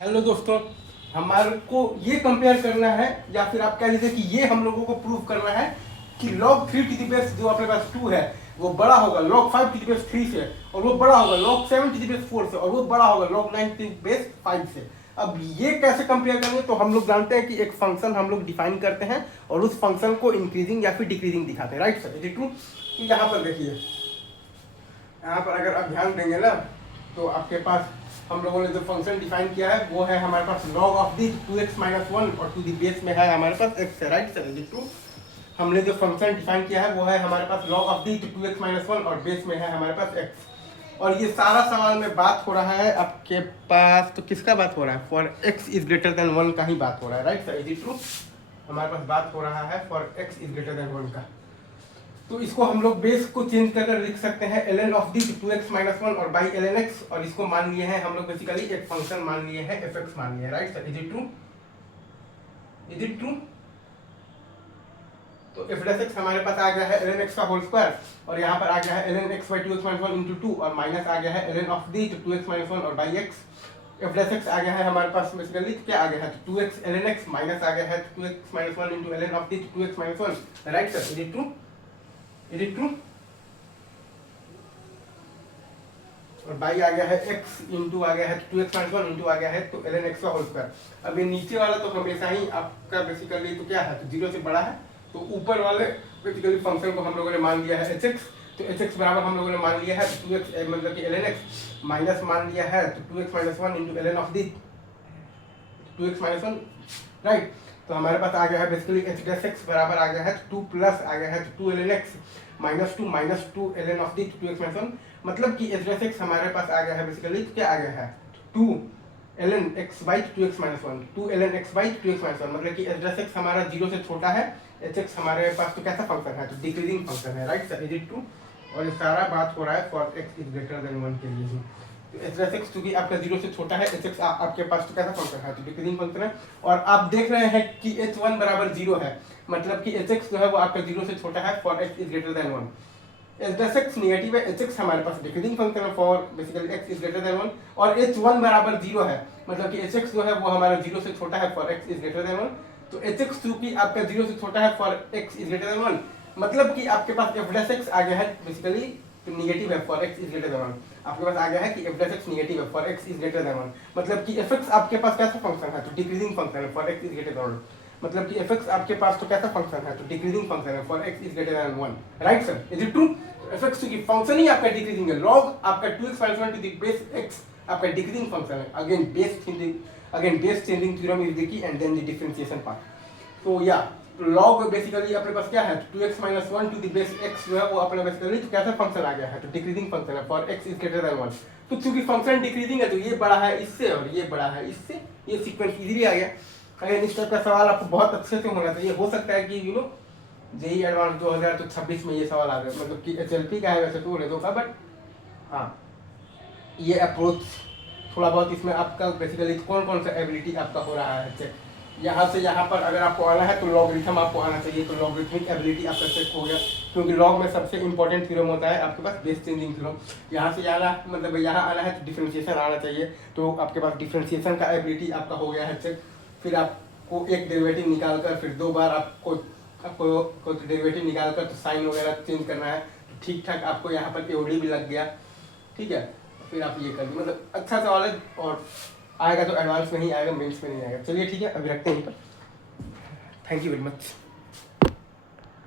Hello दोस्तों, हमारे को ये कंपेयर करना है या फिर आप कह लीजिए कि ये हम लोगों को प्रूव करना है कि log 3 टू द बेस जो अपने पास 2 है वो बड़ा होगा log 5 टू द बेस 3 से, और वो बड़ा होगा log 7 टू द बेस 4 से, और वो बड़ा होगा log 9 टू द बेस 5 से। अब ये कैसे कंपेयर करेंगे? तो हम लोग जानते हैं कि एक फंक्शन हम लोग डिफाइन करते हैं और उस फंक्शन को इंक्रीजिंग या फिर डिक्रीजिंग दिखाते हैं, right sir? Is it true? तो यहाँ पर देखिए, यहाँ पर अगर आप ध्यान देंगे ना तो आपके पास हम लोगों ने जो फंक्शन डिफाइन किया है वो है हमारे पास log of the 2x minus 1 और टू दी बेस में है हमारे पास x है, right sir? Is it true? हमने जो फंक्शन डिफाइन किया है वो है हमारे पास log of the 2x minus 1 और बेस में है हमारे पास x। और ये सारा सवाल में बात हो रहा है आपके पास, तो किसका बात हो रहा है? For x is greater than 1 का ही बात हो रहा है, right sir? Is it true? हमारे पास बात हो रहा है for x is greater than 1 का। तो इसको हम लोग बेस को चेंज कर लिख सकते हैं ln of the 2x minus 1 और बाई ln x, और इसको मान लिए हैं हम लोग बेसिकली एक फंक्शन मान लिए हैं fx मान लिए हैं, right sir? Is it true? Is it true? तो f डैश x हमारे पास आ गया है ln x का होल स्क्वायर, और यहाँ पर आ गया है ln x by 2x minus 1 into 2, और माइनस आ गया है ln of the 2x minus 1 और by x। f dash x आ गया है हमारे पास बेसिकली क्या आ गया है? 2x ln x, माइनस आ गया है 2x minus 1 into ln of the 2x minus 1, right sir? Is it true? Is it true? और बाई आ गया है x इंटू आ गया है 2x माइनस 1 इंटू आ गया है तो ln x का होल स्क्वायर। अब ये नीचे वाला तो हमेशा ही आपका बेसिकली तो क्या है, तो 0 से बड़ा है, तो ऊपर वाले बेसिकली फंक्शन को हम लोगों ने मान लिया है hx, तो hx बराबर हम लोगों ने मान लिया है 2x मतलब कि ln x, माइनस मान लिया है तो 2x minus 1 into ln of the 2x minus 1, right? तो हमारे पास आ गया है बेसिकली h डैश x बराबर आ गया है 2 प्लस आ गया है 2 ln x minus 2 ln of the 2x minus 1, मतलब कि h डैश x हमारे पास आ गया है बेसिकली क्या आ गया है 2 ln x by 2x minus 1, 2 ln x by 2x minus 1, मतलब कि h डैश x हमारा 0 से छोटा है, hx हमारे पास तो कैसा फंक्शन है? तो डिक्रीजिंग फंक्शन है, right sir? Is it true? और ये सारा बात हो रहा है for x is greater than 1 के लिए ही। तो h डैश x चूंकि आपका 0 से छोटा है, hx आपके पास तो कैसा फंक्शन है? तो डिक्रीजिंग फंक्शन है। और आप देख रहे हैं कि h1 बराबर 0 है, मतलब कि hx जो है वो आपका 0 से छोटा है for x is greater than 1। h dash x negative है, hx हमारे पास डिक्रीजिंग फंक्शन है for basically x is greater than 1, और h1 बराबर 0 है, मतलब कि hx जो है वो हमारा 0 से छोटा है for x is greater than 1। तो hx चूंकि आपका 0 से छोटा है for x is greater than 1, मतलब कि आपके पास f डैश x आ गया है बेसिकली तो निगेटिव है for x is greater than 1। आपके पास आ गया है कि f डैश x निगेटिव है for x is greater than 1, मतलब कि fx आपके पास कैसा फंक्शन है? तो डिक्रीजिंग फंक्शन है for x is greater than 1, मतलब कि fx आपके पास तो कैसा फंक्शन है? तो डिक्रीजिंग फंक्शन है for x is greater than 1, right sir? Is it true? fx की फंक्शन ही आपका डिक्रीजिंग है, log आपका 2x minus 1 to the base x आपका डिक्रीजिंग फंक्शन है। Again base changing theorem is the key, and then the differentiation part. तो या log basically अपने पास क्या है? 2x minus 1 to the base x जो है वो अपने बेसिकली तो कैसा फंक्शन आ गया है? तो डिक्रीजिंग फंक्शन है for x is greater than 1। तो चूंकि फंक्शन डिक्रीजिंग है तो ये बड़ा है इससे और ये बड़ा है इससे, ये सीक्वेंस इजीली आ गया। अगर इस टाइप का सवाल आपको बहुत अच्छे से होना चाहिए, हो सकता है कि जेई एडवांस 2026 में ये सवाल आ गया, मतलब कि HLP का है वैसे तो उड़ेदो का, बट हाँ ये अप्रोच थोड़ा बहुत इसमें आपका बेसिकली कौन कौन सा एबिलिटी आपका हो रहा है चेक। यहाँ से यहाँ पर अगर आपको आना है तो लॉगरिथम आपको आना चाहिए, तो लॉगरिथमिक एबिलिटी आपका चेक हो गया, क्योंकि लॉग में सबसे इंपॉर्टेंट थ्योरम होता है आपके पास बेस चेंजिंग थ्योरम। यहाँ से आना मतलब यहाँ आना है तो डिफरेंशिएशन आना चाहिए, तो आपके पास डिफरेंशिएशन का एबिलिटी आपका हो गया है चेक। फिर आपको एक डेरिवेटिव निकाल कर फिर 2 बार आपको डेरिवेटिव निकाल कर तो साइन वगैरह चेंज करना है, तो ठीक ठाक आपको यहाँ पर एओडी भी लग गया, ठीक है? फिर आप ये कर दी, मतलब अच्छा सवाल है, और आएगा तो एडवांस में ही आएगा, मेंस में नहीं आएगा। चलिए ठीक है, अभी रखते हैं यहीं पर। Thank you very much.